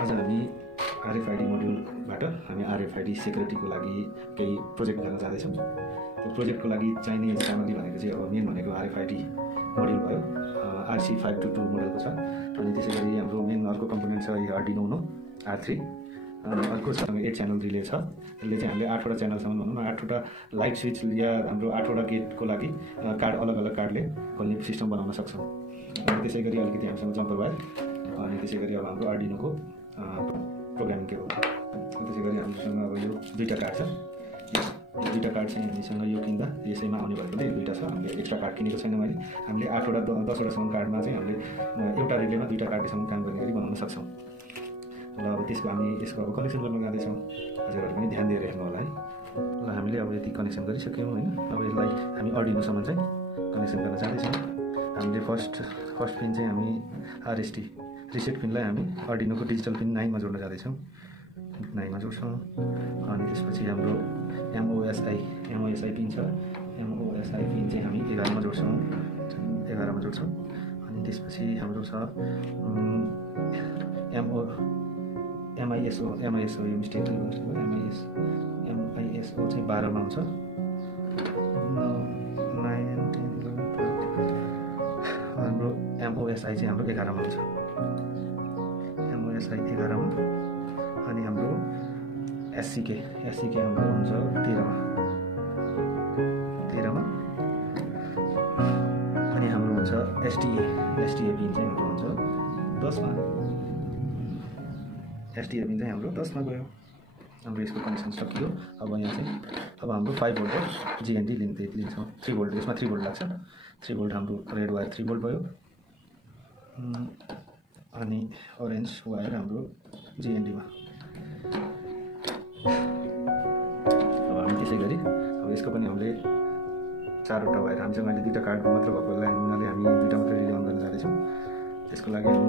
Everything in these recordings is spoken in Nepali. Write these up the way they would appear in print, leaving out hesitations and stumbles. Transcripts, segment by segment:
आज हामी आरएफआइडी मोड्युलबाट हामी आरएफआइडी सेक्युरिटीको लागि केही प्रोजेक्ट गर्न जाँदैछौँ। त्यो प्रोजेक्टको लागि चाहिने सामग्री भनेको चाहिँ अब मेन भनेको आरएफआइडी मोड्युल भयो, RC522 मोडलको छ। अनि त्यसै गरी हाम्रो मेन अर्को कम्पोनेन्ट छ यो आर्डिनो उनो R3। अनि अर्को छ 8 च्यानल रिले छ। यसले चाहिँ हामीले 8वटा च्यानलसम्म भनौँ न 8वटा लाइट स्विच या हाम्रो 8वटा गेटको लागि कार्ड अलग अलग कार्डले खोल्ने सिस्टम बनाउन सक्छौँ। अनि त्यसै गरी अलिकति हामीसँग जम्पर वायर, अनि त्यसै गरी अब हाम्रो आर्डिनोको प्रोग्रामिङ केबल। त्यसै गरी हामीसँग अब यो दुईवटा कार्ड छ। यो दुईवटा कार्ड चाहिँ हामीसँग यो किन्दा यसैमा आउने भएकोले दुईवटा छ। हामीले एक्स्ट्रा कार्ड किनेको छैन मैले। हामीले 8वटा 10वटासम्म कार्डमा चाहिँ हामीले एउटा रिलेमा दुईवटा कार्डसँग काम गर्ने गरी बनाउन सक्छौँ। ल अब त्यसको हामी यसको अब कनेक्सन गर्न जाँदैछौँ। हजुरहरू पनि ध्यान दिएर हेर्नु होला है। ल हामीले अब यति कनेक्सन गरिसक्यौँ होइन। अब यसलाई हामी आर्डिनोसम्म चाहिँ कनेक्सन गर्न जाँदैछौँ। हामीले फर्स्ट पिन चाहिँ हामी RST रिसेट पिनलाई हामी आर्डिनोको डिजिटल पिन 9 मा जोड्न जाँदैछौँ। 9 मा जोड्छौँ। अनि त्यसपछि हाम्रो MOSI पिन छ। MOSI पिन चाहिँ हामी 11 मा जोड्छौँ। 11 मा जोड्छौँ। अनि त्यसपछि हाम्रो छ MISO यो मिस्टेक MISO चाहिँ 12 मा आउँछ। 9 10 11 12 हाम्रो MOSI चाहिँ हाम्रो 11 मा आउँछ। MOSI 11 मा। अनि हाम्रो SCK हाम्रो हुन्छ 13 मा। अनि हाम्रो हुन्छ STA पिन चाहिँ हाम्रो हुन्छ 10 मा। STA पिन चाहिँ हाम्रो 10 मा गयो। हाम्रो यसको कनेक्सन सकियो। अब यहाँ चाहिँ अब हाम्रो 5 भोल्ट GND लिन्छौँ। 3 भोल्ट यसमा 3 भोल्ट लाग्छ। 3 भोल्ट हाम्रो रेड वायर 3 भोल्ट भयो। अनि अरेन्ज वायर हाम्रो GND मा। अब हामी त्यसै गरी अब यसको पनि हामीले 4वटा वायर हामीसँग अहिले 2टा कार्ड मात्र भएको हुनाले हामी 2टा मात्र रिले अन गर्न जाँदैछौँ। त्यसको लागि हामी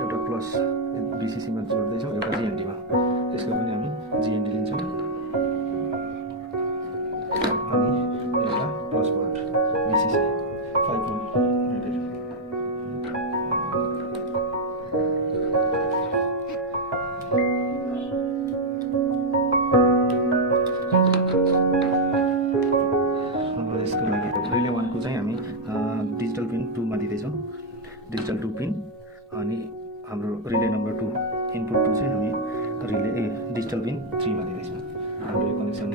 एउटा प्लस VCC मा जोड्दैछौँ, एउटा GND मा। यसको पनि हामी GND लिन्छौँ। अनि एउटा plus volt VCC 5 volt relay 1 को चाहिँ हामी डिजिटल पिन 2 मा दिँदैछौँ। Digital 2 pin. अनि हाम्रो रिले नम्बर 2 इनपुट 2 चाहिँ हामी डिजिटल पिन 3 मा दिँदैछौँ। हाम्रो यो कनेक्सन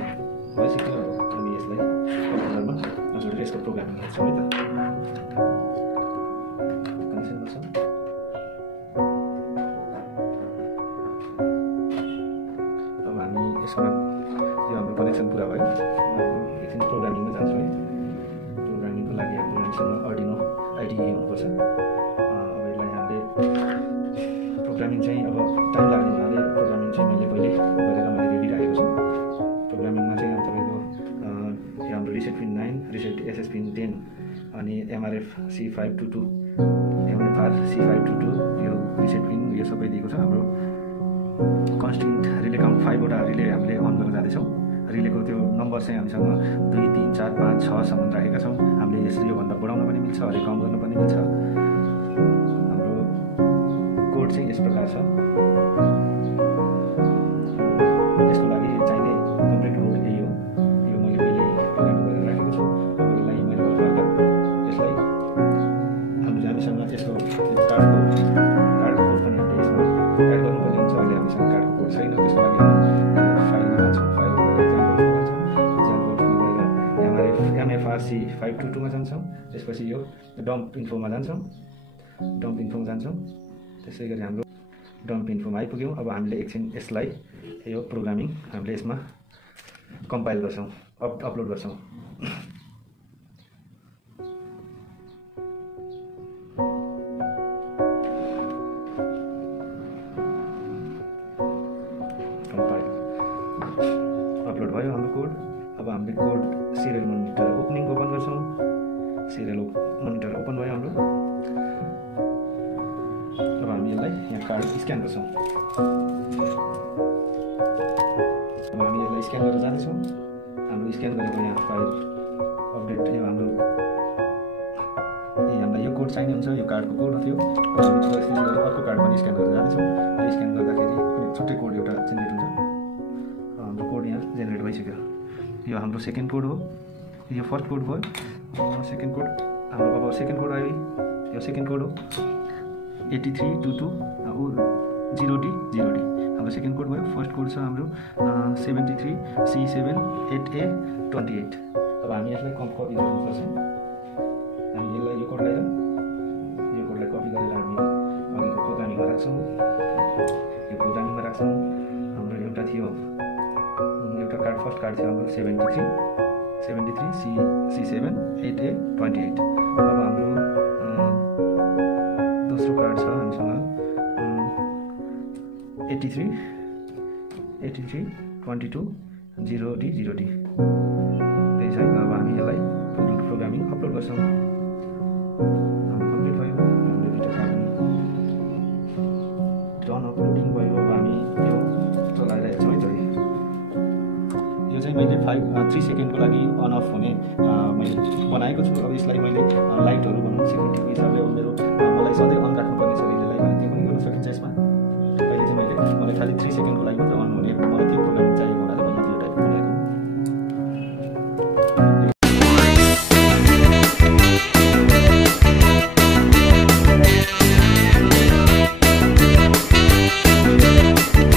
भइसक्यो। हामी यसलाई कम्प्युटरमा जोडेर यसको प्रोग्रामिङ गर्छौँ है त। कनेक्सन गर्छौँ। अब हामी यसमा यो हाम्रो कनेक्सन पुरा भयो। एकछिन प्रोग्रामिङमा जान्छौँ है। प्रोग्रामिङको लागि हामीसँग आर्डिनो IDE हुनुपर्छ। अब यसलाई हामीले प्रोग्रामिङ चाहिँ अब टाइम लाग्ने हुनाले प्रोग्रामिङ चाहिँ मैले पहिले गरेर मैले रेडी राखेको छु। प्रोग्रामिङमा चाहिँ अब तपाईँको यो हाम्रो reset pin 9, reset SS pin 10, अनि MRF C522 MFR C522 यो रिसेट पिन यो सबै दिएको छ। हाम्रो कन्स्टेन्ट रिले काउन्ट 5वटा रिले हामीले अन गर्न जाँदैछौँ। रिलेको त्यो नम्बर चाहिँ हामीसँग 2 3 4 5 6 सम्म राखेका छौँ। हामीले योभन्दा बढाउन पनि मिल्छ, अलिक कम गर्न पनि मिल्छ। हाम्रो कोड चाहिँ यस प्रकार छ। यसको लागि चाहिने कम्प्लिट कोड यही हो। यो मैले पहिले प्रोग्राम गरेर राखेको छु। अब यसलाई मैले यसलाई हामीसँग यसको कार्डको कोड पनि हामीले यसमा एड गर्नुपर्ने हुन्छ। अहिले हामीसँग कार्डको कोड छैन। त्यसको लागि फाइलमा जान्छौँ। MFR C522 मा जान्छौँ। त्यसपछि यो डम्प इन्फोमा जान्छौँ। त्यसै गरी हाम्रो डम्प इन्फोमा आइपुग्यौँ। अब हामीले एकछिन यसलाई यो प्रोग्रामिङ हामीले यसमा कम्पाइल गर्छौँ, अपलोड गर्छौँ। अपलोड भयो हाम्रो कोड। अब हामीले कोड सिरियल मोनिटर ओपन गर्छौँ। सिरियल मोनिटर ओपन भयो हाम्रो। अब हामी यसलाई यहाँ कार्ड स्क्यान गर्छौँ। अब हामी यसलाई स्क्यान गरेर जाँदैछौँ। हाम्रो स्क्यान गरेको यहाँ फाइल अपडेट यो हाम्रो हामीलाई यो कोड चाहिने हुन्छ। यो कार्डको कोड थियो। त्यसपछि अर्को कार्ड पनि स्क्यान गरेर जाँदैछौँ। यो स्क्यान गर्दाखेरि छुट्टै कोड एउटा जेनेरेट हुन्छ। हाम्रो कोड यहाँ जेनेरेट भइसक्यो। यो हाम्रो सेकेन्ड कोड हो। यो फर्स्ट कोड भयो। सेकेन्ड कोड हाम्रो अब सेकेन्ड कोड आयो। यो सेकेन्ड कोड हो 8322 0D 0D हाम्रो सेकेन्ड कोड भयो। फर्स्ट कोड छ हाम्रो 73C78A28। अब हामी यसलाई कपी गर्नुपर्छ। हामी यसलाई यो कोडलाई कपी गरेर हामी अघिको प्रोग्रामिङमा राख्छौँ। यो प्रोग्रामिङमा राख्छौँ। हाम्रो एउटा थियो एउटा कार्ड फर्स्ट कार्ड थियो हाम्रो 73C78A28। अब हाम्रो दोस्रो कार्ड छ हामीसँग 8322 0D 0D। त्यही छ। अब हामी यसलाई प्रोग्रामिङ अपलोड गर्छौँ। कम्प्लिट भयो। हाम्रो दुईवटा कार्ड डन अपलोडिङ भयो। अब हामी यो चलाएर हेर्छौँ है। यो चाहिँ मैले 3 सेकेन्डको लागि अन अफ हुने मैले बनाएको छु। अब यसलाई मैले लाइटहरू बनाउनु सेक्युरिटीको हिसाबले अब मेरो